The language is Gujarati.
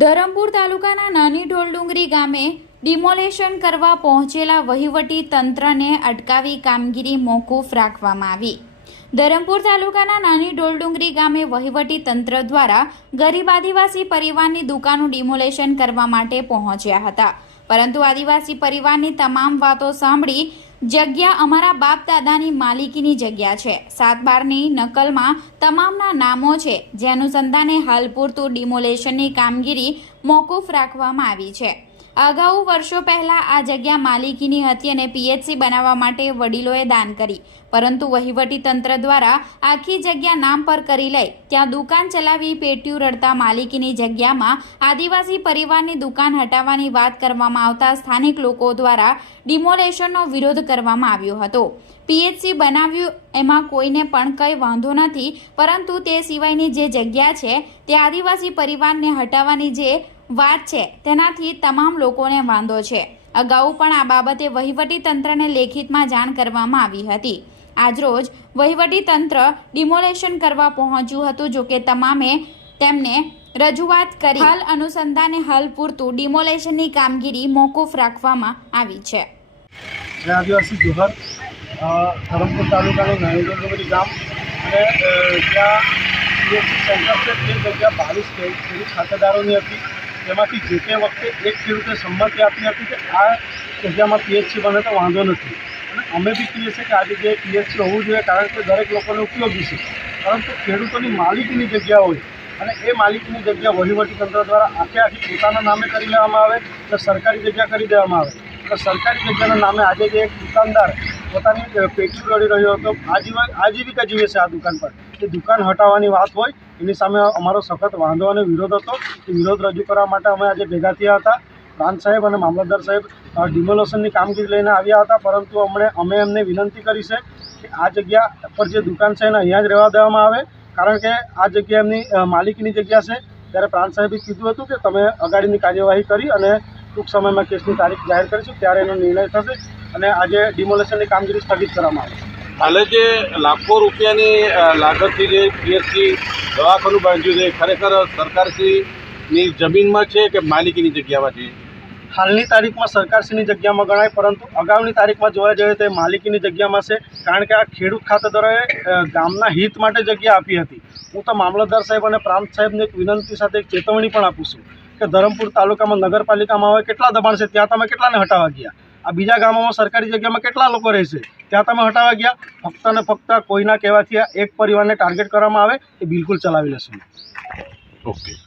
ધરમપુર તાલુકાના નાની ઢોલડુંગરી ગામે ડિમોલેશન કરવા પહોંચેલા વહીવટી તંત્રને અટકાવી કામગીરી મોકૂફ રાખવામાં આવી। ધરમપુર તાલુકાના નાની ઢોલડુંગરી ગામે વહીવટી તંત્ર દ્વારા ગરીબ આદિવાસી પરિવારની દુકાનનું ડિમોલેશન કરવા માટે પહોંચ્યા હતા, પરંતુ આદિવાસી પરિવારની તમામ વાતો સાંભળી જગ્યા અમારા બાપ દાદાની માલિકીની જગ્યા છે, 7/12ની નકલમાં તમામના નામો છે, જે અનુસંધાને હાલ પૂરતું ડિમોલેશનની કામગીરી મોકૂફ રાખવામાં આવી છે। અગાઉ વર્ષો પહેલા આ જગ્યા માલિકીની હતી અને પીએચસી બનાવવા માટે વડીલોએ દાન કરી, પરંતુ વહીવટી તંત્ર દ્વારા આખી જગ્યા નામ પર કરી લઈ ત્યાં દુકાન ચલાવી પેટીયું રડતા માલિકીની જગ્યામાં આદિવાસી પરિવારની દુકાન હટાવવાની વાત કરવામાં આવતા સ્થાનિક લોકો દ્વારા ડિમોલેશનનો વિરોધ કરવામાં આવ્યો હતો। પીએચસી બનાવ્યું એમાં કોઈને પણ કંઈ વાંધો નથી, પરંતુ તે સિવાયની જે જગ્યા છે તે આદિવાસી પરિવારને હટાવવાની જે વાત છે તેનાથી તમામ લોકોને વાંધો છે। અગાઉ પણ આ બાબતે વહીવટી તંત્રને લેખિતમાં જાણ કરવામાં આવી હતી। આજરોજ વહીવટી તંત્ર ડિમોલેશન કરવા પહોંચ્યું હતું, જોકે તમામે તેમને રજૂઆત કરી હાલ અનુસંધાને હાલ પૂરતું ડિમોલેશનની કામગીરી મોકૂફ રાખવામાં આવી છે। આદિવાસી જોહર ધરમપુર તાલુકાનું નાની ઢોલડુંગરી ગામ અને ત્યાં પીએચસી સેન્ટર છે તે જગ્યા 22 ખેડૂત ખાતેદારોની હતી। તેમાંથી જે તે વખતે એક ખેડૂતે સંમતિ આપી હતી કે આ જગ્યામાં પીએચસી બને તો વાંધો નથી, અને અમે બી કહીએ છીએ કે આ જગ્યાએ પીએચસી હોવું જોઈએ, કારણ કે દરેક લોકોને ઉપયોગી છે, પરંતુ ખેડૂતોની માલિકીની જગ્યા હોય અને એ માલિકીની જગ્યા વહીવટી તંત્ર દ્વારા આખી પોતાના નામે કરી લેવામાં આવે અને સરકારી જગ્યા કરી દેવામાં આવે। તો સરકારી જગ્યાના નામે આજે જે એક દુકાનદાર પોતાની પેટી દોડી રહ્યો હતો, આજીવિકા જીવે છે આ દુકાન પર, એ દુકાન હટાવવાની વાત હોય એની સામે અમારો સખત વાંધો અને વિરોધ હતો। એ વિરોધ રજૂ કરવા માટે અમે આજે ભેગા થયા હતા। પ્રાંત સાહેબ અને મામલતદાર સાહેબ ડિમોલેશનની કામગીરી લઈને આવ્યા હતા, પરંતુ અમે એમને વિનંતી કરી છે કે આ જગ્યા પર જે દુકાન છે એને અહીંયા જ રહેવા દેવામાં આવે, કારણ કે આ જગ્યા એમની માલિકીની જગ્યા છે। ત્યારે પ્રાંત સાહેબે કીધું હતું કે તમે અગાડીની કાર્યવાહી કરી અને ટૂંક સમયમાં કેસની તારીખ જાહેર કરીશું, ત્યારે એનો નિર્ણય થશે અને આજે ડિમોલેશનની કામગીરી સ્થગિત કરવામાં આવશે। હાલે જે લાખો રૂપિયાની લાગતથી જે પીએચસી દવાખાનું બાંધ્યું છે, ખરેખર સરકારશ્રીની જમીનમાં છે કે માલિકીની જગ્યામાં છે? હાલની તારીખમાં સરકારશ્રીની જગ્યામાં ગણાય, પરંતુ અગાઉની તારીખમાં જોવા જઈએ તો માલિકીની જગ્યામાં છે, કારણ કે આ ખેડૂત ખાતેદારોએ ગામના હિત માટે જગ્યા આપી હતી। હું તો મામલતદાર સાહેબ અને પ્રાંત સાહેબને એક વિનંતી સાથે એક ચેતવણી પણ આપું છું કે ધરમપુર તાલુકામાં નગરપાલિકામાં હવે કેટલા દબાણ છે, ત્યાં તમે કેટલાને હટાવવા ગયા? આ બીજા ગામોમાં સરકારી જગ્યામાં કેટલા લોકો રહેશે, ત્યાં તમે હટાવવા ગયા? ફક્ત ને ફક્ત કોઈના કહેવાથી એક પરિવારને ટાર્ગેટ કરવામાં આવે એ બિલકુલ ચલાવી લેશું। ઓકે।